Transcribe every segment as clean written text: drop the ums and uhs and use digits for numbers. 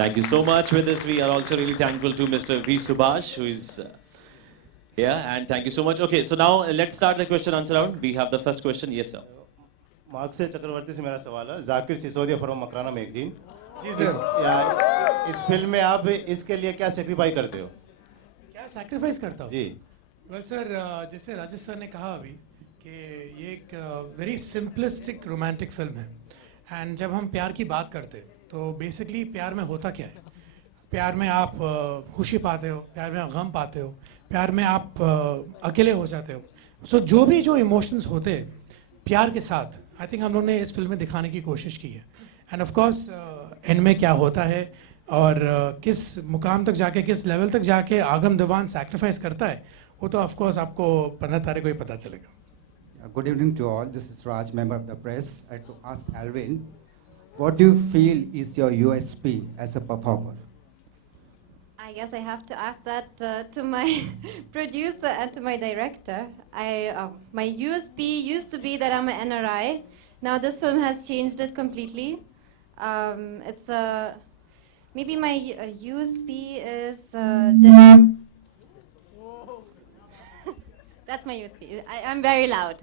Thank you so much. With this, we are also really thankful to Mr. V. Subhash, who is here, and thank you so much. Okay, so now let's start the question answer round. We have the first question. Yes, sir. Mark से चक्रवर्ती से मेरा सवाल है Zakir Sisodia from Makrana magazine ji sir. इस film में आप इसके लिए क्या सेक्रीफाई करते हो क्या सैक्रिफाइस करता हूँ? जी वेल सर, जैसे राजेश सर ने कहा अभी कि ये एक वेरी सिंपलिस्टिक रोमांटिक फिल्म है। एंड जब हम प्यार की बात करते हैं तो बेसिकली प्यार में होता क्या है? प्यार में आप खुशी पाते हो, प्यार में आप गम पाते हो, प्यार में आप अकेले हो जाते हो। सो जो भी जो इमोशंस होते हैं प्यार के साथ, आई थिंक हम लोग ने इस फिल्म में दिखाने की कोशिश की है। एंड ऑफ कोर्स एंड में क्या होता है और किस मुकाम तक जाके, किस लेवल तक जाके आगम दीवान सैक्रिफाइस करता है, वो तो ऑफ कोर्स आपको 15 तारीख को ही पता चलेगा। Good evening to all. This is Raj, member of the press. I have to ask Alvin, what do you feel is your USP as a performer? I guess I have to ask that to my producer and to my director. My USP used to be that I'm an NRI. Now this film has changed it completely. It's maybe my USP is that that's my USP. I'm very loud.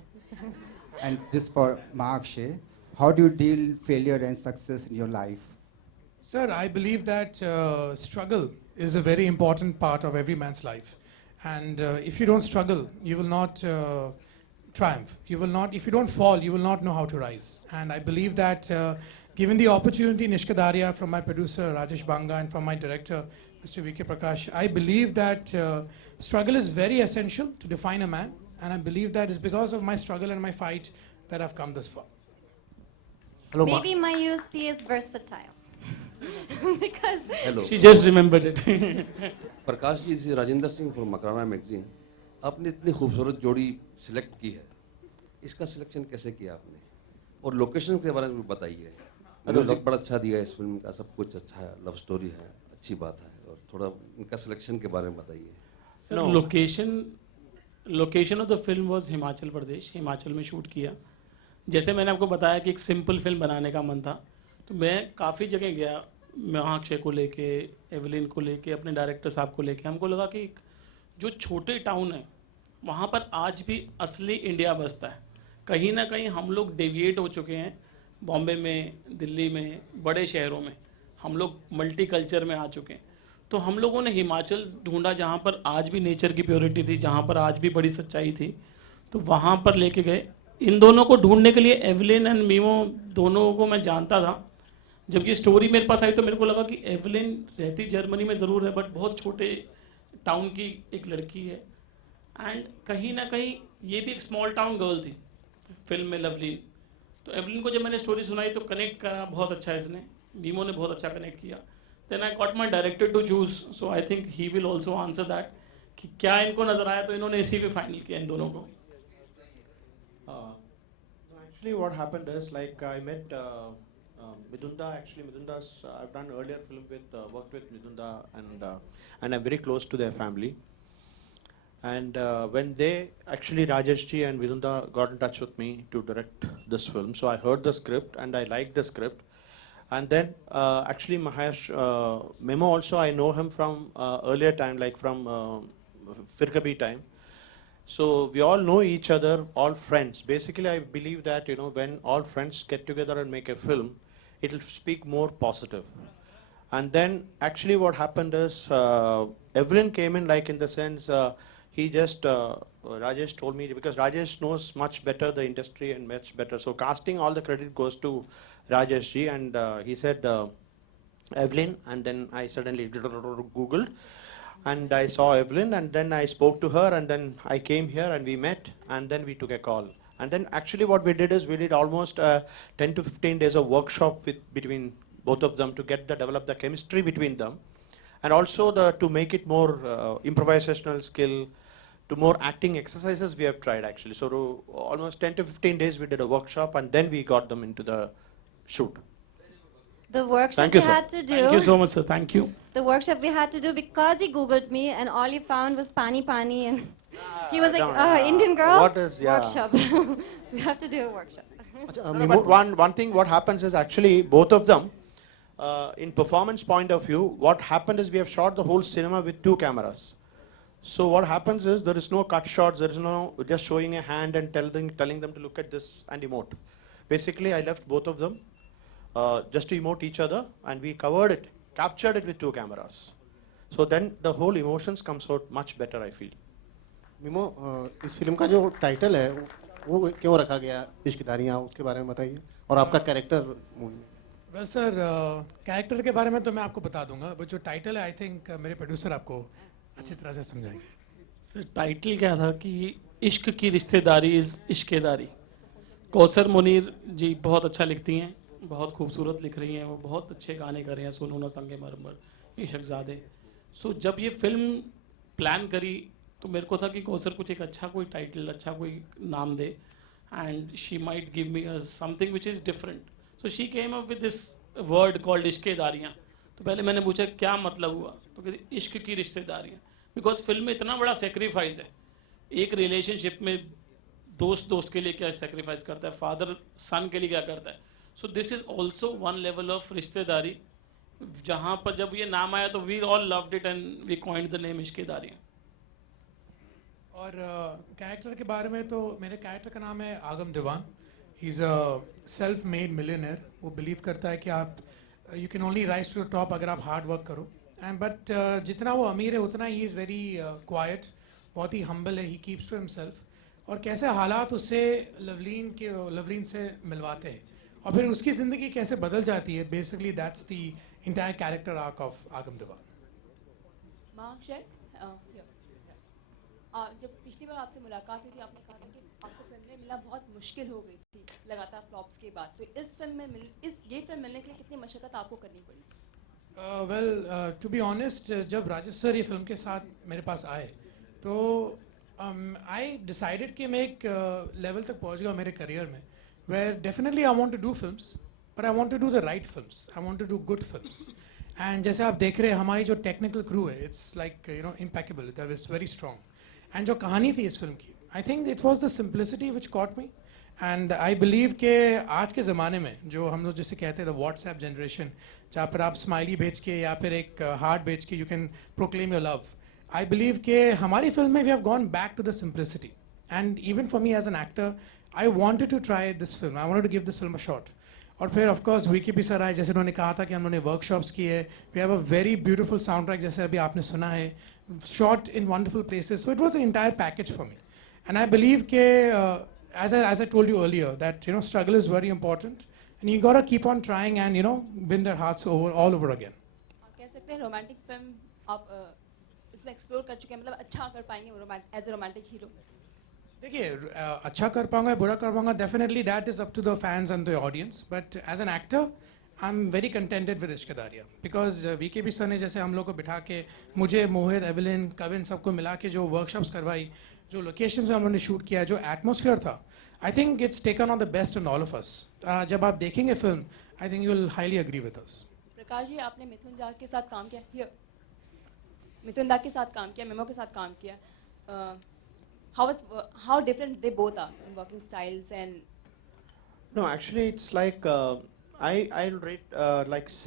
And this for Mark Shea. How do you deal failure and success in your life? Sir, I believe that struggle is a very important part of every man's life. And if you don't struggle, you will not triumph. You will not, if you don't fall, you will not know how to rise. And I believe that given the opportunity, Nishka Daria, from my producer Rajesh Banga and from my director, Mr. V.K. Prakash, I believe that struggle is very essential to define a man. And I believe that it's because of my struggle and my fight that I've come this far. Hello Maybe my USP is versatile. Because hello She just remembered it. Prakash ji से Rajendra Singh from Makrana magazine. आपने इतनी खूबसूरत जोड़ी select की है, इसका selection कैसे किया आपने? और लोकेशन के बारे में बताइए। म्यूजिक बड़ा अच्छा दिया है इस फिल्म का, सब कुछ अच्छा है, लव स्टोरी है, अच्छी बात है, और थोड़ा इनका सिलेक्शन के बारे में बताइए। Sir location of the film was Himachal Pradesh, Himachal में शूट किया। जैसे मैंने आपको बताया कि एक सिंपल फिल्म बनाने का मन था, तो मैं काफ़ी जगह गया, महाक्षय को लेके, एवलिन को लेके, अपने डायरेक्टर साहब को लेके। हमको लगा कि जो छोटे टाउन है वहाँ पर आज भी असली इंडिया बसता है। कहीं ना कहीं हम लोग डेविएट हो चुके हैं, बॉम्बे में, दिल्ली में, बड़े शहरों में हम लोग मल्टी कल्चर में आ चुके हैं। तो हम लोगों ने हिमाचल ढूंढा जहाँ पर आज भी नेचर की प्योरिटी थी, जहाँ पर आज भी बड़ी सच्चाई थी, तो वहाँ पर लेके गए। इन दोनों को ढूंढने के लिए एवलिन एंड मीमो दोनों को मैं जानता था। जब ये स्टोरी मेरे पास आई तो मेरे को लगा कि एवलिन रहती जर्मनी में ज़रूर है, बट बहुत छोटे टाउन की एक लड़की है, एंड कहीं ना कहीं ये भी एक स्मॉल टाउन गर्ल थी फिल्म में, लवलीन। तो एवलिन को जब मैंने स्टोरी सुनाई तो कनेक्ट करा बहुत अच्छा इसने, मीमो ने बहुत अच्छा कनेक्ट किया। Then I got my director to choose, so I think he will also answer that कि क्या इनको नज़र आया, तो इन्होंने इसी पे फाइनल किया इन दोनों को। Actually, what happened is like I met Midunda. Actually, Midunda's I've done earlier film with worked with Midunda, and I'm very close to their family. And when they actually Rajesh ji and Midunda got in touch with me to direct this film, so I heard the script and I liked the script. And then actually Mahesh Memo also I know him from earlier time, like from Firkabi time. So we all know each other, all friends. Basically, I believe that when all friends get together and make a film, it will speak more positive. And then actually what happened is Evelyn came in like in the sense he just Rajesh told me, because Rajesh knows much better the industry and much better. So casting, all the credit goes to Rajesh ji, and he said Evelyn, and then I suddenly googled. And I saw Evelyn, and then I spoke to her, and then I came here and we met, and then we took a call. And then actually what we did is we did almost 10 to 15 days of workshop between both of them to develop the chemistry between them, and also to make it more improvisational skill, to more acting exercises we have tried actually. So almost 10 to 15 days we did a workshop, and then we got them into the shoot. the workshop Thank you, we sir. had to do. Thank you so much, sir. Thank you. The workshop we had to do because he googled me and all he found was pani pani, and he was like, Indian girl, What is, yeah. workshop. We have to do a workshop. No, but one thing what happens is actually both of them in performance point of view, what happened is we have shot the whole cinema with 2 cameras. So what happens is there is no cut shots, there is no just showing a hand and telling them to look at this and emote. Basically, I left both of them just to emote each other, and we covered it, captured it with 2 cameras. So then the whole emotions comes out much better, I feel. मिमो इस film का जो title है वो क्यों रखा गया इश्कदारियाँ, उसके बारे में बताइए, और आपका कैरेक्टर मूवी में। वेल सर, कैरेक्टर के बारे में तो मैं आपको बता दूंगा, बट जो टाइटल है आई थिंक मेरे प्रोड्यूसर आपको अच्छी तरह से समझाएंगे। सर टाइटल क्या था कि इश्क की रिश्तेदारी इज़ इश्केदारी। कौसर मुनीर जी बहुत अच्छा लिखती हैं, बहुत खूबसूरत लिख रही हैं, वो बहुत अच्छे गाने कर रहे हैं, सुनो ना संगे मरमर, इशकजादे। सो जब ये फिल्म प्लान करी तो मेरे को था कि कौसर कुछ एक अच्छा कोई टाइटल, अच्छा कोई नाम दे, and she might give me something which is different. So she came up with this word called Ishqedarriyaan. तो पहले मैंने पूछा क्या मतलब हुआ, तो कहते इश्क की रिश्तेदारियाँ, बिकॉज फिल्म में इतना बड़ा सेक्रीफाइस है। एक रिलेशनशिप में दोस्त के लिए क्या सेक्रीफाइस करता है, फादर सन के लिए क्या करता है। So this is also one level of रिश्तेदारी, जहाँ पर जब ये नाम आया तो we all loved it and we coined the name Ishqedarriyaan. और कैरेक्टर के बारे में तो मेरे कैरेक्टर का नाम है Agam Diwan. He is a self made millionaire. वो बिलीव करता है कि आप you can only rise to the top अगर आप हार्ड वर्क करो, एंड बट जितना वो अमीर है उतना ही इज़ वेरी क्वाइट, बहुत ही हम्बल है, ही कीप्स टू हिमसेल्फ। और कैसे हालात उससे लवलीन से मिलवाते हैं और फिर उसकी ज़िंदगी कैसे बदल जाती है, basically that's the entire character arc of आगम दीवान। जब पिछली बार आपसे मुलाकात हुई थी आपने कहा था कि आपको फिल्म में मिलना बहुत मुश्किल हो गई थी लगातार फ्लॉप्स के बाद, तो इस फिल्म में ये फिल्म मिलने के लिए कितनी मशक्कत आपको करनी पड़ी? वेल टू बी ऑनेस्ट, जब राजेश सर ये फिल्म के साथ मेरे पास आए तो आई डिसाइडेड कि मैं एक लेवल तक पहुंच गया मेरे करियर में, where definitely I want to do films, but I want to do the right films, I want to do good films. And जैसे आप देख रहे हैं हमारी जो टेक्निकल क्रू है, it's like you know impeccable, that is very strong. And जो कहानी थी इस फिल्म की, I think it was the simplicity which caught me, and I believe कि आज के ज़माने में जो हम लोग जैसे कहते हैं द व्हाट्सएप जनरेशन, जहाँ पर आप स्माइली भेज के या फिर एक हार्ट भेज के you can proclaim your love, I believe कि हमारी फिल्म में we have gone back to the simplicity. And even for me as an actor, I wanted to try this film, I wanted to give this film a shot. और फिर of course VKP sir आए, जैसे उन्होंने कहा था कि हमने workshops की है, we have a very beautiful sound track जैसे अभी आपने सुना है, shot in wonderful places. So it was an entire package for me. And I believe as I told you earlier, that struggle is very important, and you got to keep on trying and win their hearts all over again. आप कह सकते हैं romantic film आप इसमें explore कर चुके हैं, मतलब अच्छा कर पाएंगे एज ए रोमांटिक हीरो? देखिए, अच्छा कर पाऊंगा बुरा कर पाऊंगा, definitely that is up to the fans and the audience, but as an actor I am very contented with Ishqedarriyaan, because VKP sir ने जैसे हम लोग को बिठा के मुझे, मोहित, एवलिन, कविन सबको मिला के जो वर्कशॉप्स करवाई, जो लोकेशंस में हम लोगों ने शूट किया, जो एटमॉस्फेयर था, I think it's taken on the best in all of us. जब आप देखेंगे film, I think you will highly agree with us. Prakash ji, आपने मिथुन दा के साथ काम किया, मिथुन दा के साथ काम किया, मेमो के साथ काम किया, how different they both are in working styles and... No, actually it's like I'll rate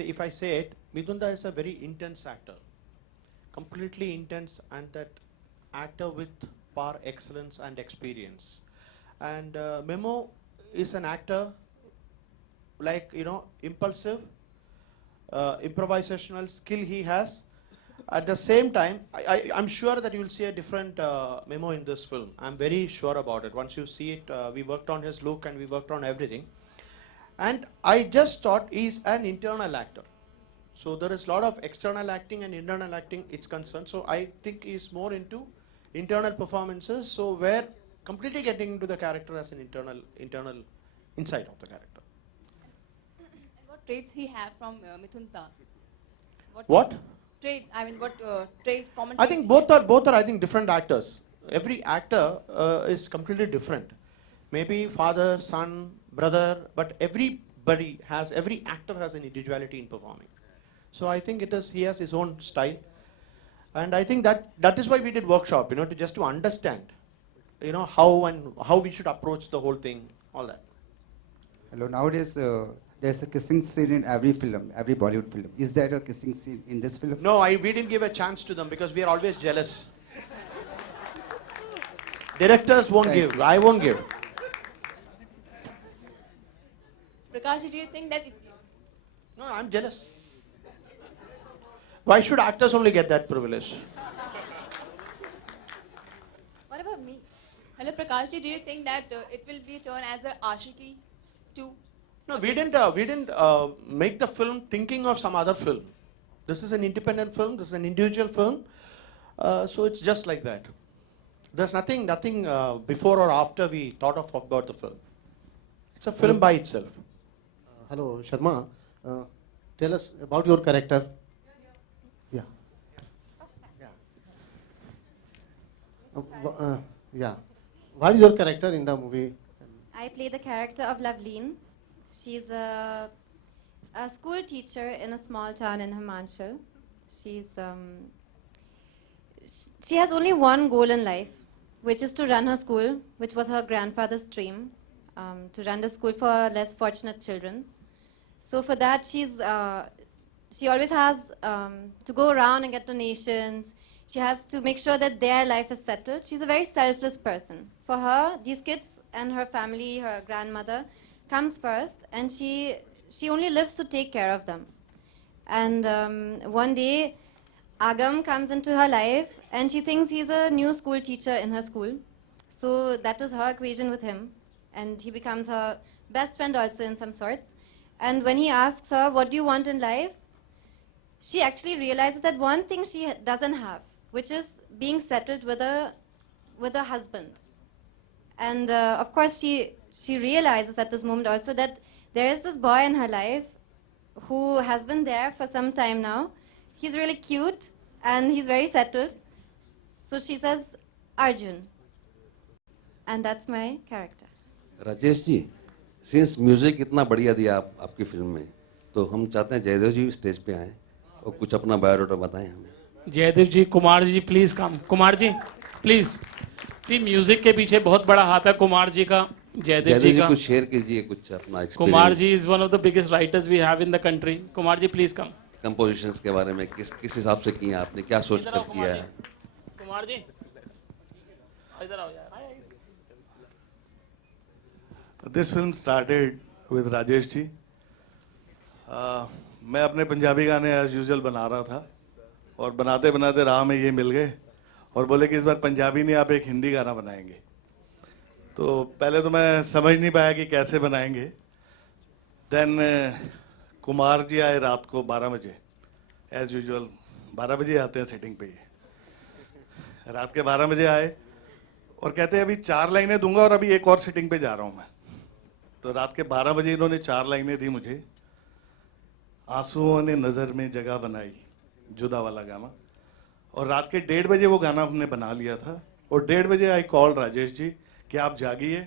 if I say it, Midunda is a very intense actor, completely intense, and that actor with par excellence and experience. And Memo is an actor like impulsive, improvisational skill he has. At the same time, I'm sure that you will see a different Memo in this film. I'm very sure about it. Once you see it, we worked on his look and we worked on everything. And I just thought he's an internal actor. So there is a lot of external acting and internal acting it's concerned. So I think he's more into internal performances. So we're completely getting into the character as an internal insight of the character. And what traits he have from Mithun Da? What? Traits, I mean, what trait, common I traits think both are I think different actors. Every actor is completely different. Maybe father, son, brother, but every actor has an individuality in performing. So I think he has his own style, and I think that is why we did workshop, to understand, how we should approach the whole thing, all that. Hello, nowadays there's a kissing scene in every film, every Bollywood film. Is there a kissing scene in this film? No, we didn't give a chance to them because we are always jealous. Directors won't Thank give. I won't give. Prakash, do you think that No, I'm jealous. Why should actors only get that privilege? what about me? Hello Prakash, do you think that it will be turned as a Ashiki 2? No, we didn't make the film thinking of some other film. This is an independent film. This is an individual film. So it's just like that. There's nothing before or after we thought of about the film. It's a film by itself. Hello, Sharma. Tell us about your character. Yeah. Yeah. What is your character in the movie? I play the character of Loveleen. She's a school teacher in a small town in Himachal. She has only one goal in life, which is to run her school, which was her grandfather's dream, to run the school for less fortunate children. So for that, she always has to go around and get donations. She has to make sure that their life is settled. She's a very selfless person. For her, these kids and her family, her grandmother, comes first, and she only lives to take care of them. And one day, Agam comes into her life, and she thinks he's a new school teacher in her school. So that is her equation with him, and he becomes her best friend also in some sorts. And when he asks her, what do you want in life? She actually realizes that one thing she doesn't have, which is being settled with a husband. And of course, she realizes at this moment also that there is this boy in her life who has been there for some time now. He's really cute and he's very settled. So she says, Arjun. And that's my character. Rajesh ji, since music इतना बढ़िया दिया आपकी film में, तो हम चाहते हैं जयदेव जी stage पे आए और कुछ अपना बायोडाटा बताएं हमें। Jaidev ji, Kumar ji please come. Kumar ji please. See music के पीछे बहुत बड़ा हाथ है कुमार जी का, जयदेव जी का। कुछ शेयर कीजिए, कुछ अपना experience. Kumar ji is one of the biggest writers we have in the country. Kumar ji please come. Compositions के बारे में किस हिसाब से किया आपने, क्या सोच कर किया है? कुमार जी इधर आओ यार। This film started with Rajesh ji. मैं अपने पंजाबी गाने एज यूजुअल बना रहा था और बनाते बनाते राह में ये मिल गए और बोले कि इस बार पंजाबी नहीं, आप एक हिंदी गाना बनाएंगे। तो पहले तो मैं समझ नहीं पाया कि कैसे बनाएंगे। देन कुमार जी आए रात को 12 बजे, एज यूजुअल 12 बजे आते हैं सेटिंग पे। रात के 12 बजे आए और कहते हैं अभी 4 लाइनें दूंगा और अभी एक और सेटिंग पे जा रहा हूँ मैं। तो रात के 12 बजे इन्होंने 4 लाइनें दी मुझे। आंसुओं ने नज़र में जगह बनाई, जुदा वाला गाना। और रात के 1:30 बजे वो गाना हमने बना लिया था। और 1:30 बजे आई कॉल राजेश जी कि आप जागिए,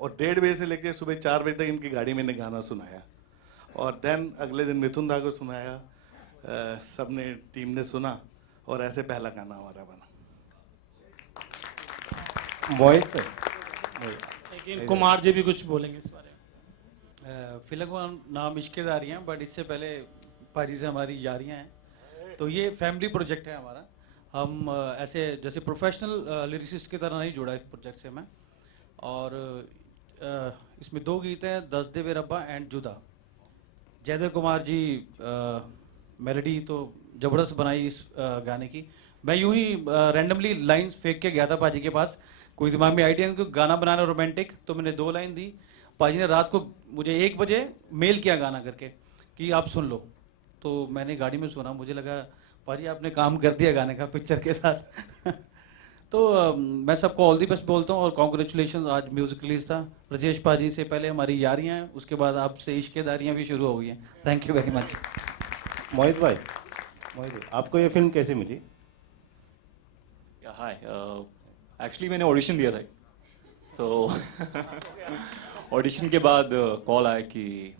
और 1:30 बजे से लेकर सुबह 4 बजे तक इनकी गाड़ी में गाना सुनाया। और देन अगले दिन मिथुन दा को सुनाया, सबने टीम ने सुना और ऐसे पहला गाना हमारा बना। मोहित, लेकिन कुमार जी भी कुछ बोलेंगे इस बारे में। फिल्म का नाम इश्केदारियाँ, बट इससे पहले पारी से हमारी यारियाँ हैं। तो ये फैमिली प्रोजेक्ट है हमारा। हम ऐसे जैसे प्रोफेशनल लिरिसिस्ट की तरह नहीं जुड़ा इस प्रोजेक्ट से मैं। और इसमें 2 गीत हैं, 10 देवे रब्बा एंड जुदा। जयदेव कुमार जी मेलोडी तो ज़बरदस्त बनाई इस गाने की। मैं यूं ही रैंडमली लाइंस फेंक के गया था पाजी के पास, कोई दिमाग में आइडिया नहीं, गाना बनाना रोमांटिक। तो मैंने 2 लाइन दी, पाजी ने रात को मुझे 1 बजे मेल किया गाना करके कि आप सुन लो। तो मैंने गाड़ी में सुना, मुझे लगा पाजी आपने काम कर दिया गाने का पिक्चर के साथ। तो मैं सबको ऑल दी बेस्ट बोलता हूँ और कॉन्ग्रेचुलेशन। आज म्यूजिक रिलीज था। राजेश पाजी से पहले हमारी यारियाँ हैं, उसके बाद आपसे इश्केदारियाँ भी शुरू हो गई हैं। Thank you very much. Mohit भाई, आपको ये फिल्म कैसे मिली? हाय, एक्चुअली मैंने ऑडिशन दिया था, तो ऑडिशन के बाद कॉल आया कि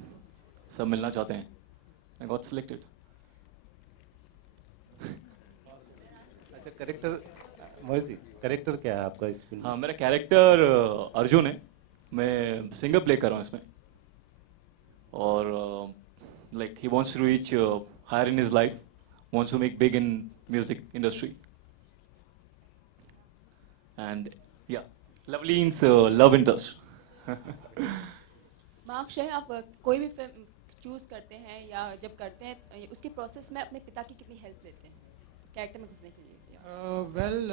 सब मिलना चाहते हैं। I got selected. अच्छा, कैरेक्टर मोहित जी, कैरेक्टर क्या है आपका इस फिल्म? हाँ, मेरा कैरेक्टर अर्जुन है। मैं सिंगर प्ले कर रहा हूँ इसमें। और like he wants to reach higher in his life, wants to make big in music industry. And yeah, Lovelin's love interest. Mark Sheh, आप कोई भी फिल्म चूज करते हैं या जब करते हैं उसके प्रोसेस में अपने पिता की कितनी हेल्प लेते हैं कैरेक्टर में घुसने के लिए? वेल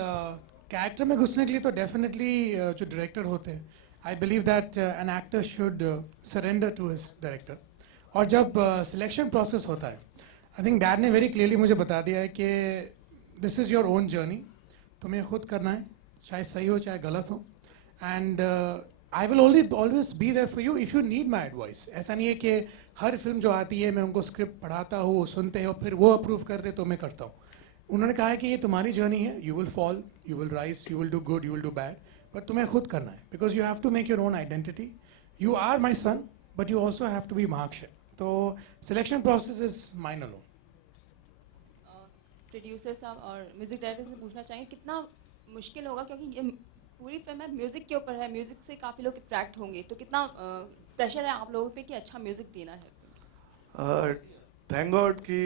कैरेक्टर में घुसने के लिए तो डेफिनेटली जो डायरेक्टर होते हैं, I believe that an actor should surrender to his director. और जब सिलेक्शन प्रोसेस होता है, आई थिंक डैड ने वेरी क्लियरली मुझे बता दिया है कि this is your own journey, तुम्हें खुद करना है, चाहे सही हो चाहे गलत हो. And I will always be there for you if you need my advice. ऐसा नहीं है कि हर फिल्म जो आती है मैं उनको स्क्रिप्ट पढ़ाता हूँ, सुनते हैं और फिर वो अप्रूव करते तो मैं करता हूँ. उन्होंने कहा है कि ये तुम्हारी जर्नी है, you will fall, you will rise, you will do good, you will do bad, but तुम्हें खुद करना है. Because you have to make your own identity. You are my son but you also have to be Mark Sheh. तो selection process is mine alone. Producer साहब और music director से पूछना चाहिए कितना मुश्किल होगा, क्योंकि ये पूरी फिल्म है म्यूजिक के ऊपर है, म्यूजिक से काफ़ी लोग अट्रैक्ट होंगे, तो कितना प्रेशर है आप लोगों पे कि अच्छा म्यूजिक देना है? थैंक गॉड कि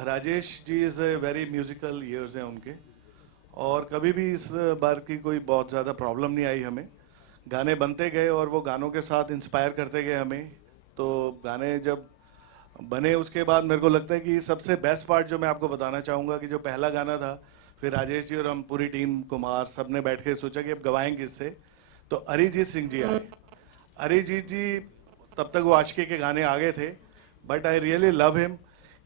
Rajesh ji is a very musical ears हैं उनके, और कभी भी इस बार की कोई बहुत ज़्यादा प्रॉब्लम नहीं आई हमें. गाने बनते गए और वो गानों के साथ इंस्पायर करते गए हमें. तो गाने जब बने उसके बाद मेरे को लगता है कि सबसे बेस्ट पार्ट जो मैं आपको बताना चाहूँगा कि जो पहला गाना था, फिर राजेश जी और हम पूरी टीम कुमार सब ने बैठ के सोचा कि अब गवाएंगे इससे, तो अरिजीत सिंह जी आए. अरिजीत जी तब तक वो आशिकी के गाने आ गए थे, but I really love him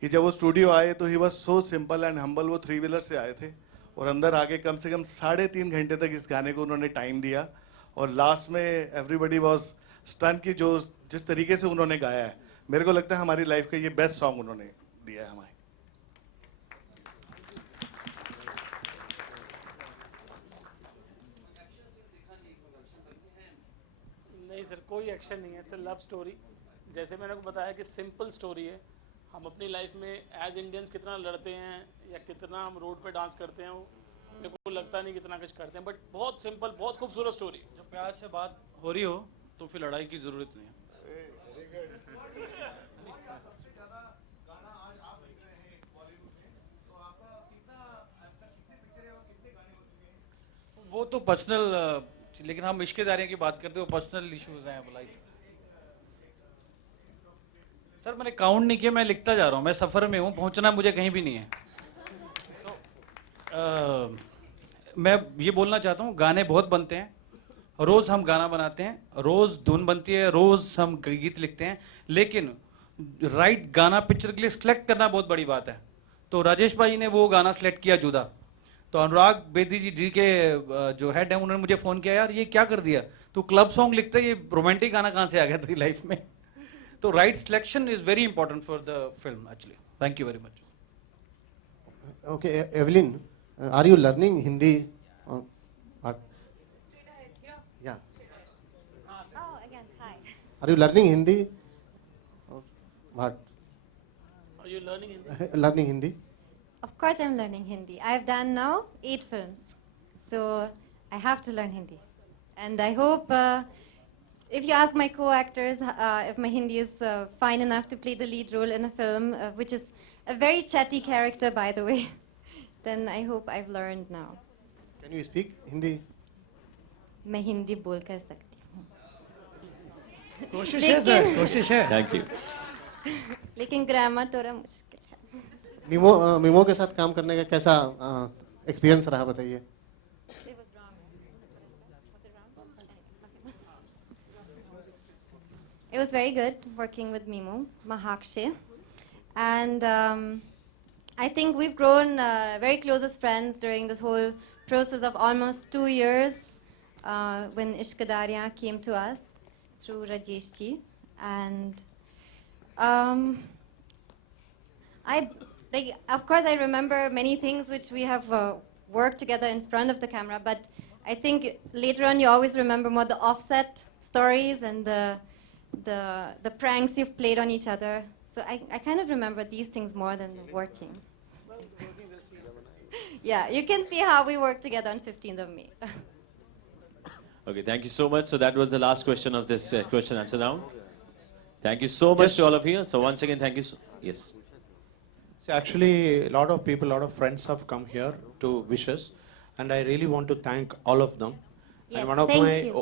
कि जब वो स्टूडियो आए तो he was so simple and humble. वो 3 व्हीलर से आए थे और अंदर आके कम से कम 3.5 घंटे तक इस गाने को उन्होंने टाइम दिया, और लास्ट में एवरीबडी वॉज स्टन की जो जिस तरीके से उन्होंने गाया है. मेरे को लगता है हमारी लाइफ का ये बेस्ट सॉन्ग उन्होंने दिया है हमारे. नहीं सर, कोई एक्शन नहीं है, इट्स अ लव स्टोरी. जैसे मैंने आपको बताया कि सिंपल स्टोरी है. हम अपनी लाइफ में एज इंडियंस कितना लड़ते हैं या कितना हम रोड पे डांस करते हैं, वो मेरे को लगता नहीं कितना कुछ करते हैं, बट बहुत सिंपल, बहुत खूबसूरत स्टोरी. जब प्यार से बात हो रही हो तो फिर लड़ाई की जरूरत नहीं है. वो तो पर्सनल, लेकिन हम रिश्तेदारियों की बात करते हो, पर्सनल इश्यूज हैं लाइफ. सर मैंने काउंट नहीं किया, मैं लिखता जा रहा हूँ, मैं सफ़र में हूँ, पहुँचना मुझे कहीं भी नहीं है. तो मैं ये बोलना चाहता हूँ, गाने बहुत बनते हैं, रोज़ हम गाना बनाते हैं, रोज़ धुन बनती है, रोज़ हम गीत लिखते हैं, लेकिन राइट गाना पिक्चर के लिए सिलेक्ट करना बहुत बड़ी बात है. तो राजेश भाई ने वो गाना सिलेक्ट किया जुदा. तो अनुराग बेदी जी के जो हेड है उन्होंने मुझे फ़ोन किया, यार ये क्या कर दिया, तो क्लब सॉन्ग लिखते ये रोमांटिक गाना कहाँ से आ गया तेरी लाइफ में. तो right selection is very important for the film actually. Thank you very much. Okay Evelyn, are you learning Hindi? Yeah. Oh, again, hi. Are you learning Hindi? Or what? Are you learning Hindi? Learning Hindi? Of course, I'm learning Hindi. I've done now 8 films, so I have to learn Hindi. And I hope, if you ask my co-actors if my Hindi is fine enough to play the lead role in a film, which is a very chatty character, by the way, then I hope I've learned now. Can you speak Hindi? मैं हिंदी बोल कर सकती हूँ. कोशिश है sir, कोशिश है. Thank you. लेकिन ग्रामर थोड़ा मुश्किल है. मीमो के साथ काम करने का कैसा एक्सपीरियंस रहा, बताइए. It was very good working with Mimo, Mahak Sheh. And I think we've grown very close as friends during this whole process of almost 2 years when Ishq Darya came to us through Rajesh ji. And of course, I remember many things which we have worked together in front of the camera, but I think later on you always remember more the offset stories and the pranks you've played on each other. So I kind of remember these things more than the working. Yeah, you can see how we work together on 15th of May. Okay, thank you so much. So that was the last question of this question answer round. Thank you so much Yes. to all of you. So once again, thank you. Yes. So actually, a lot of people, a lot of friends have come here to wish us, and I really want to thank all of them. Yes, and one of thank my you.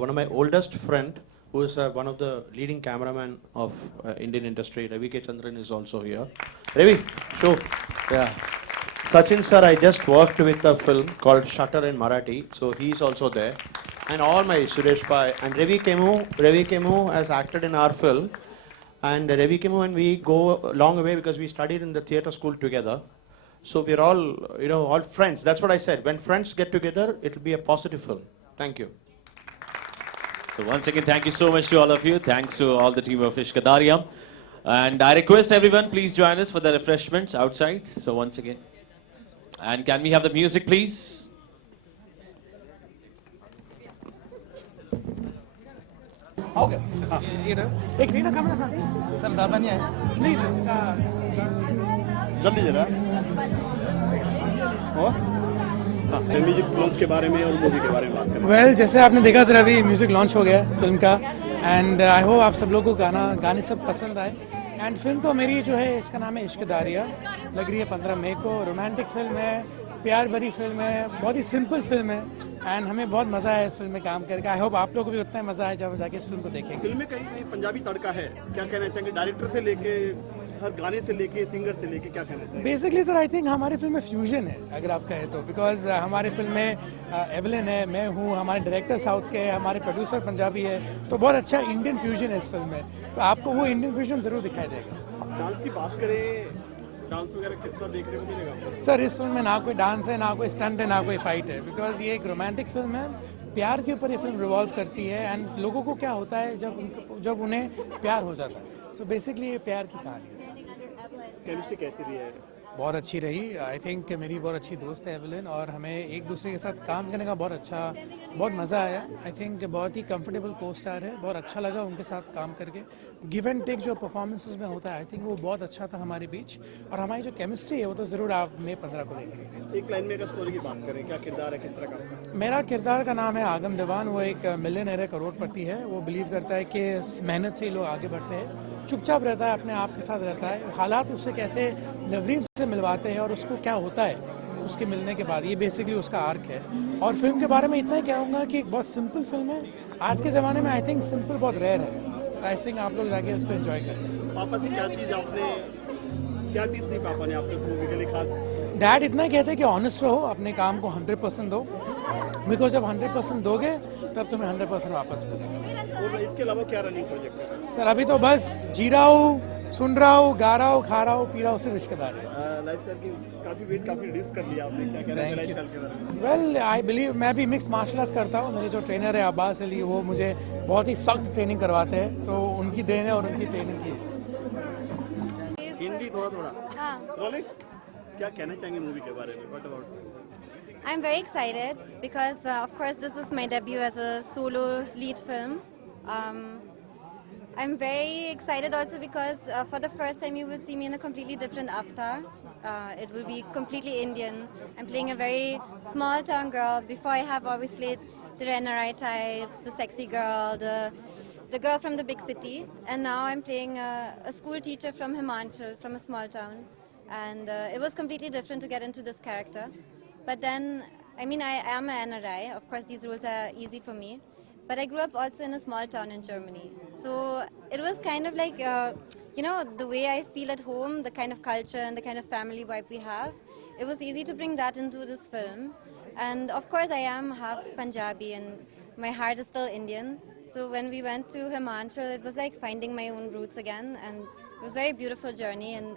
one of my oldest friend, who is one of the leading cameraman of Indian industry, Ravi K. Chandran, is also here. Ravi, show. Yeah. Sachin sir, I just worked with a film called Shutter in Marathi, so he's also there. And all my Suresh Pai and Ravi Kemu has acted in our film. And Ravi Kemu and we go a long way because we studied in the theatre school together. So we're all, all friends. That's what I said. When friends get together, it'll be a positive film. Thank you. So once again, thank you so much to all of you. Thanks to all the team of Ishq Dariyam. And I request everyone, please join us for the refreshments outside. So once again. And can we have the music, please? Sir दादा नहीं आए नहीं sir जल्दी जरा music launch के बारे में और मूवी के बारे में बात करें वेल जैसे आपने देखा सर अभी म्यूजिक लॉन्च हो गया फिल्म का एंड आई होप आप सब लोगों को गाने सब पसंद आए एंड फिल्म तो मेरी जो है इसका नाम है इश्क दारिया लग रही है 15 मई को रोमांटिक फिल्म है प्यार भरी फिल्म है बहुत ही सिंपल फिल्म है एंड हमें बहुत मज़ा आया इस फिल्म में काम करके आई होप आप लोगों को भी उतना ही मज़ा आया जब जाके इस फिल्म को देखेंगे फिल्म में कहीं कहीं पंजाबी तड़का है क्या कहना चाहेंगे डायरेक्टर से लेके हर गाने से लेके सिंगर से लेके क्या कहना चाहिए बेसिकली सर आई थिंक हमारी फिल्म में फ्यूजन है अगर आप कहें तो बिकॉज हमारी फिल्म में एवलिन है मैं हूँ हमारे डायरेक्टर साउथ के हैं हमारे प्रोड्यूसर पंजाबी है तो बहुत अच्छा इंडियन फ्यूजन है इस फिल्म में तो आपको वो इंडियन फ्यूजन ज़रूर दिखाई देगा डांस की बात करें डांस वगैरह कितना देखने को मिलेगा सर इस फिल्म में ना कोई डांस है ना कोई स्टंट है ना कोई फाइट है बिकॉज ये एक रोमांटिक फिल्म है प्यार के ऊपर ये फिल्म रिवॉल्व करती है एंड लोगों को क्या होता है जब उन्हें प्यार हो जाता है सो बेसिकली ये प्यार की कहानी है केमिस्ट्री कैसी रही है बहुत अच्छी रही आई थिंक मेरी बहुत अच्छी दोस्त है एवलिन और हमें एक दूसरे के साथ काम करने का बहुत मज़ा आया आई थिंक बहुत ही कंफर्टेबल को स्टार है बहुत अच्छा लगा उनके साथ काम करके गिव एंड टेक जो परफॉर्मेंसेस में होता है आई थिंक वो बहुत अच्छा था हमारे बीच और हमारी जो केमिस्ट्री है वो तो ज़रूर आप मई 15 को देखेंगे एक लाइन में अगर स्टोरी की बात करें क्या किरदार है किस तरह का मेरा किरदार का नाम है आगम दीवान वो एक मिलियनेयर है करोड़पति है वो बिलीव करता है कि मेहनत से ही लोग आगे बढ़ते हैं चुपचाप रहता है अपने आप के साथ रहता है हालात उससे कैसे लवरीन से मिलवाते हैं और उसको क्या होता है उसके मिलने के बाद ये बेसिकली उसका आर्क है और फिल्म के बारे में इतना ही कहूँगा कि एक बहुत सिंपल फिल्म है आज के ज़माने में आई थिंक सिंपल बहुत रेयर है आई थिंक आप लोग जाके इसको एंजॉय करें पापा से क्या चीज़ आपने क्या टिप्स दी पापा ने आपको मूवी के लिए खास डैड इतना कहते हैं कि ऑनेस्ट रहो अपने काम को 100% दो बिकॉज जब 100% दोगे तब तुम्हें 100% वापस मिलेगा और इसके अलावा क्या रनिंग प्रोजेक्ट है सर अभी तो बस जी रहा हूँ सुन रहा हूँ गा रहा हूँ खा रहा हूँ पी रहा हूँ सिर्फ रिश्तेदार है लाइफस्टाइल की काफ़ी वेट काफ़ी रिड्यूस कर लिया आपने क्या कहना है लाइफस्टाइल के बारे में वेल आई बिलीव मैं भी मिक्स मार्शल आर्ट करता हूँ मेरे जो ट्रेनर है अब्बास अली वो मुझे बहुत ही सख्त ट्रेनिंग करवाते हैं तो उनकी देन है और उनकी ट्रेनिंग की हिंदी थोड़ा थोड़ा हाँ. रोलिंग क्या कहना चाहेंगे मूवी के बारे में what about I'm very excited because, of course, this is my debut as a solo lead film. I'm very excited also because for the first time you will see me in a completely different avatar. It will be completely Indian. I'm playing a very small town girl. Before I have always played the NRI types, the sexy girl, the girl from the big city. And now I'm playing a school teacher from Himachal, from a small town. And it was completely different to get into this character. But then, I mean, I am an NRI. Of course, these roles are easy for me. But I grew up also in a small town in Germany. So it was kind of like, the way I feel at home, the kind of culture and the kind of family vibe we have. It was easy to bring that into this film. And of course, I am half Punjabi and my heart is still Indian. So when we went to Himachal, it was like finding my own roots again. And it was a very beautiful journey. And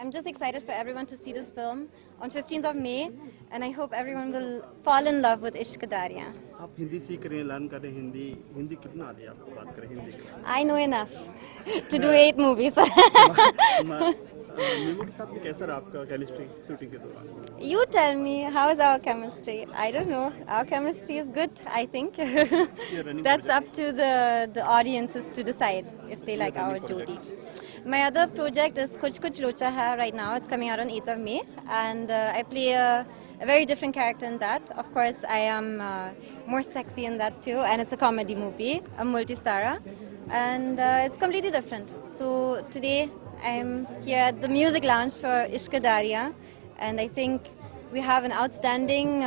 I'm just excited for everyone to see this film on 15th of May, and I hope everyone will fall in love with Ishq Darya. आप हिंदी सीख रहे हैं learn कर रहे हैं हिंदी कितना आती है आपको बात करें Hindi I know enough to do 8 movies. Memo के साथ में कैसा रहा आपका केमिस्ट्री शूटिंग के दौरान You tell me, how is our chemistry? I don't know. Our chemistry is good, I think. That's up to the audiences to decide if they like our jodi. My other project is Kuch Kuch Locha Hai right now. It's coming out on 8th of May. And I play a very different character in that. Of course, I am more sexy in that too. And it's a comedy movie, a multi-starrer. and it's completely different. So today I'm here at the music lounge for Ishq Darya, and I think we have an outstanding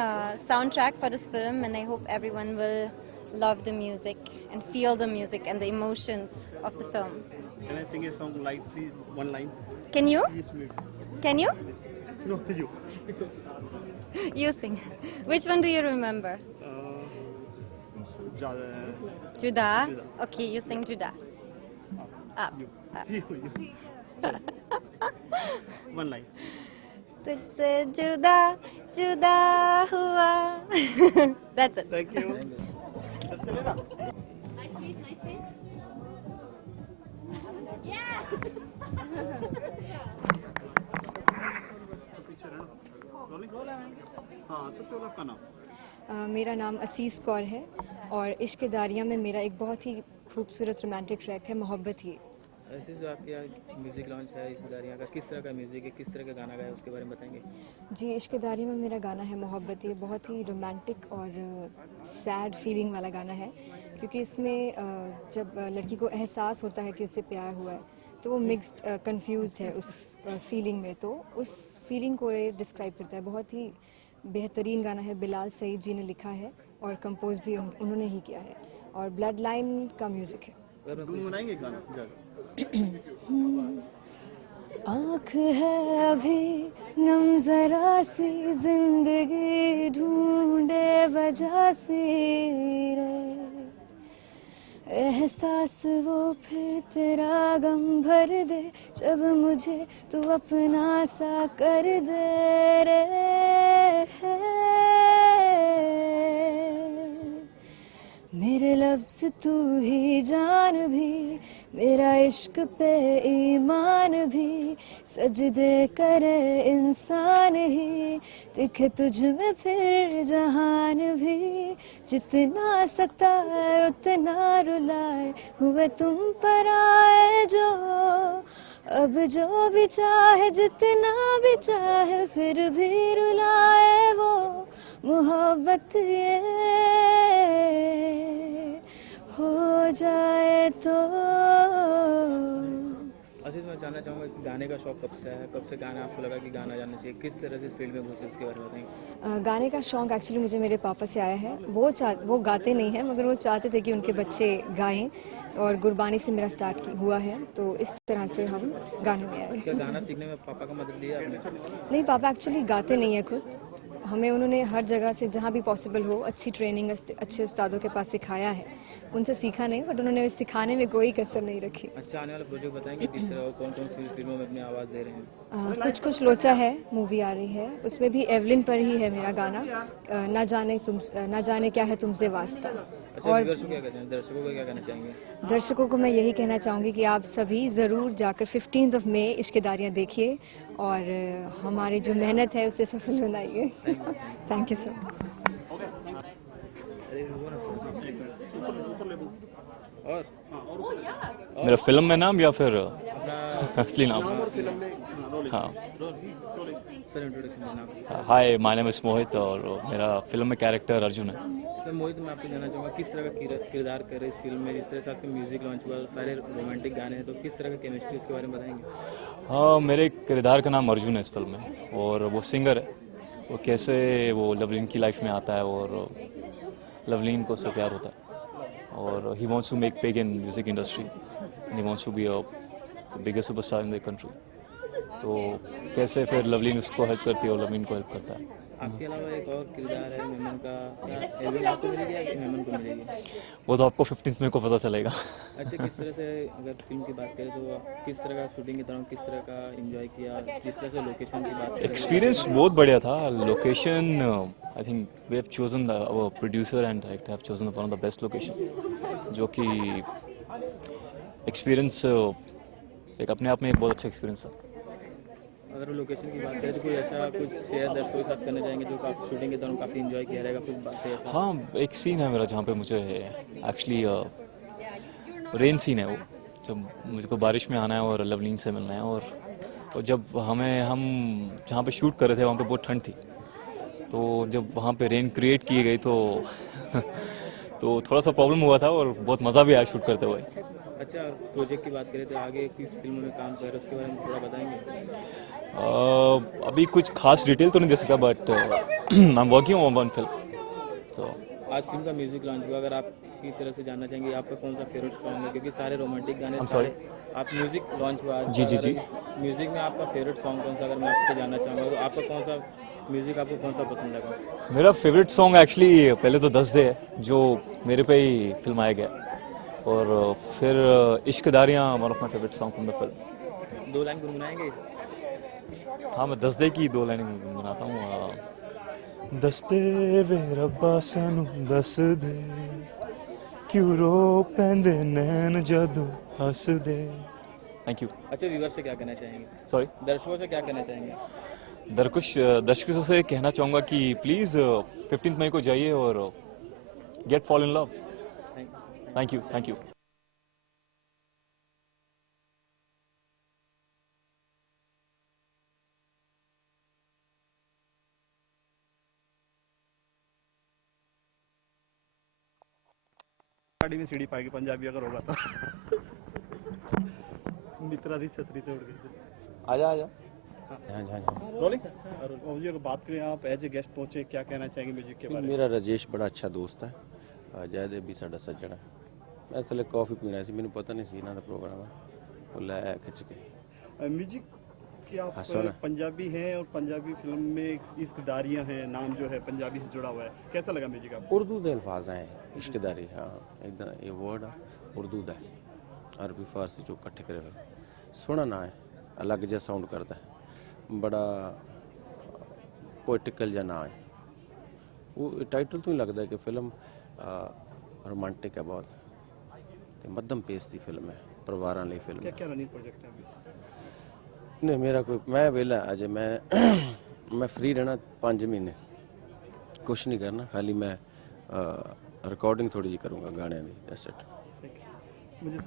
soundtrack for this film, and I hope everyone will love the music and feel the music and the emotions of the film. Can I sing a song live, please? One line. Can you? Please, me. Can you? No, you. You sing. Which one do you remember? Juda. Okay, you sing Juda. Up. One line. तुझसे जुदा जुदा हुआ. That's it. Thank you. मेरा नाम असीस कौर है और इश्क दारिया में मेरा एक बहुत ही खूबसूरत रोमांटिक ट्रैक है मोहब्बत ही. आज के म्यूजिक लॉन्च है इश्क दारिया का, किस तरह का म्यूजिक है, किस तरह का गाना गाया उसके बारे में बताएंगे? जी, इश्क दारिया में मेरा गाना है मोहब्बत ही, बहुत ही रोमांटिक और सैड फीलिंग वाला गाना है, क्योंकि इसमें जब लड़की को एहसास होता है कि उससे प्यार हुआ है तो वो मिक्स्ड कंफ्यूज्ड है उस फीलिंग में, तो उस फीलिंग को ये डिस्क्राइब करता है. बहुत ही बेहतरीन गाना है. बिलाल सईद जी ने लिखा है और कंपोज भी उन्होंने ही किया है, और ब्लड लाइन का म्यूज़िक है. गुनगुनाएंगे गाना? आँख है अभी नम जरा सी, जिंदगी ढूंढे वजह सी रे, एहसास वो फिर तेरा गम भर दे, जब मुझे तू अपना सा कर दे रे. मेरे लफ्ज़ तू ही जान भी, मेरा इश्क पे ईमान भी, सजदे करे इंसान ही, दिखे तुझ में फिर जहान भी. जितना सताए उतना रुलाए, हुए तुम पर आए जो, अब जो भी चाहे जितना भी चाहे फिर भी रुलाए वो मोहब्बत ये हो जाए तो. आशीष, मैं जानना चाहूँगा कि गाने का शौक कब से है, कब से गाना आपको लगा कि गाना जाना चाहिए, किस तरह से फील्ड में घुसे उसके बारे में बताएंगे? गाने का शौक एक्चुअली मुझे मेरे पापा से आया है. वो गाते नहीं हैं, मगर वो चाहते थे कि उनके बच्चे गाएं, और गुरबानी से मेरा स्टार्ट हुआ है, तो इस तरह से हम गाने में आए. क्या गाना सीखने में पापा का मदद लिया आपने? नहीं, पापा एक्चुअली गाते नहीं है खुद. हमें उन्होंने हर जगह से जहाँ भी पॉसिबल हो अच्छी ट्रेनिंग अच्छे उस्तादों के पास सिखाया है. उनसे सीखा नहीं, बट उन्होंने सिखाने में कोई कसर नहीं रखी. अच्छा, आने वाला प्रोजेक्ट बताएंगे किस तरह, कौन कौन सी फिल्मों में अपनी आवाज़ दे रहे हैं? कुछ लोचा है मूवी आ रही है, उसमें भी एवलिन पर ही है मेरा गाना, ना जाने क्या है तुमसे वास्ता. अच्छा, और दर्शकों को क्या कहना चाहेंगे? दर्शकों को मैं यही कहना चाहूँगी कि आप सभी ज़रूर जाकर 15 मई इश्क दारिया देखिए और हमारी जो मेहनत है उसे सफल बनाइए. Thank you so much. मेरा फिल्म में नाम या फिर असली नाम? हाँ, हाय, माय नेम इज मोहित और मेरा फिल्म में कैरेक्टर अर्जुन है. सर मोहित, मैं आपसे जानना चाहूँगा किस तरह का किरदार कर रहे इस फिल्म में, जिस तरह से आपका म्यूजिक लॉन्च हुआ, सारे रोमांटिक गाने हैं, तो किस तरह का केमिस्ट्री उसके बारे में बताएंगे? हाँ, मेरे किरदार का नाम अर्जुन है इस फिल्म में, और वो सिंगर है. वो कैसे वो लवलीन की लाइफ में आता है और लवलीन को उससे प्यार होता है, और he wants to make big in music industry, he wants to be a biggest superstar in the country. तो कैसे फिर लवलीन उसको हेल्प करती है और लवलीन को हेल्प करता है. आपके अलावा एक और किरदार है मेमन का, एवलिन आपको मिलेगी या मेमन को मिलेगी? वो तो आपको 15 मई को पता चलेगा. अच्छा, किस तरह से अगर फिल्म की बात करें तो किस तरह का शूटिंग के दौरान किस तरह का एंजॉय किया, जिस तरह से लोकेशन की बात करें? एक्सपीरियंस बहुत बढ़िया था. Location, I think we have chosen our producer and director have chosen one of the best location, जो कि एक्सपीरियंस एक अपने आप में एक बहुत अच्छा एक्सपीरियंस था. अगर लोकेशन की बात करें तो कोई ऐसा कुछ शेयर दर्शकों के साथ करना चाहेंगे जो काफ़ी शूटिंग के दौरान काफ़ी एंजॉय किया रहेगा, कुछ बातें ऐसा? हाँ, एक सीन है मेरा जहाँ पे मुझे एक्चुअली रेन सीन है वो, जब मुझको बारिश में आना है और लवलीन से मिलना है, और जब हम जहाँ पे शूट कर रहे थे वहाँ पे बहुत ठंड थी, तो जब वहाँ पे रेन क्रिएट की गई तो तो थोड़ा सा प्रॉब्लम हुआ था और बहुत मज़ा भी आया शूट करते हुए. अच्छा, प्रोजेक्ट की बात करें तो आगे किस फिल्म में काम कर रहे हैं उसके बारे में थोड़ा बताएंगे? अभी कुछ खास डिटेल तो नहीं दे सकता, but I am working on one film. तो आज फिल्म का म्यूजिक लॉन्च हुआ, अगर आपकी तरफ से जानना चाहेंगे आपका कौन सा फेवरेट सॉन्ग है, क्योंकि सारे रोमांटिक गाने I'm sorry? आप म्यूजिक लॉन्च हुआ आज, जी, जी, जी। म्यूजिक में आपका फेवरेट सॉन्ग कौन सा, अगर मैं आपसे जानना चाहूँगा तो आपका कौन सा म्यूजिक आपको कौन सा पसंद लगा? मेरा फेवरेट सॉन्ग एक्चुअली पहले तो 10 दे है, जो मेरे पे ही फिल्माया गया, और फिर Ishqedarriyaan one of my favourite song from the film. 2 line गुनगुनाएंगे? हाँ, मैं 10 दे की 2 लाइन गुनगुनाता हूँ। दस दे वे रब्बा सानू दस दे, क्यों रो पैंदे नैन जदू हंस दे। Thank you. अच्छा, व्यूअर से क्या कहना चाहेंगे? सॉरी, दर्शकों से क्या कहना चाहेंगे? दर्शकों से कहना चाहूँगा कि प्लीज़ 15 मई को जाइए और get fall in love. Thank you, thank you. गाड़ी में सीढ़ी पाएगी पंजाबी अगर होगा तो। मित्रा दी छतरी तोड़ गई। आजा आजा। रोलिंग। और जी अगर बात करें आप एज ए गेस्ट पहुंचे, क्या कहना चाहेंगे म्यूजिक के बारे में? मेरा राजेश बड़ा अच्छा दोस्त है, जयदेव भी साਡਾ सज्जन है। मैं थले कॉफ़ी पीना सी, मैंने पता नहीं सी इन्हों का प्रोग्राम है, वो लाया खिंच के। म्यूजिक की आप हंसो ना। पंजाबी हैं और पंजाबी फिल्म में इश्कदारियाँ हैं, नाम जो है पंजाबी से जुड़ा हुआ है, कैसा लगा म्यूजिक आपको? उर्दू के अल्फाज हैं इश्कदारी, हाँ इदा ये वर्ड है उर्दू का, अरबी फारसी जो इकट्ठे करे हुए, सोहना ना है, अलग जहा साउंड करता है, बड़ा पोइटिकल जहा ना है। वो टाइटल तो ही लगता है कि फिल्म रोमांटिक है बहुत, मध्यम पेस की फिल्म है, परिवार लिए फिल्म है। क्या रनिंग प्रोजेक्ट है अभी? नहीं मेरा कोई, मैं वेला अजय, मैं फ्री रहना 5 महीने, कुछ नहीं करना, खाली मैं रिकॉर्डिंग थोड़ी जी करूँगा गाने की, दैट्स इट। मुझे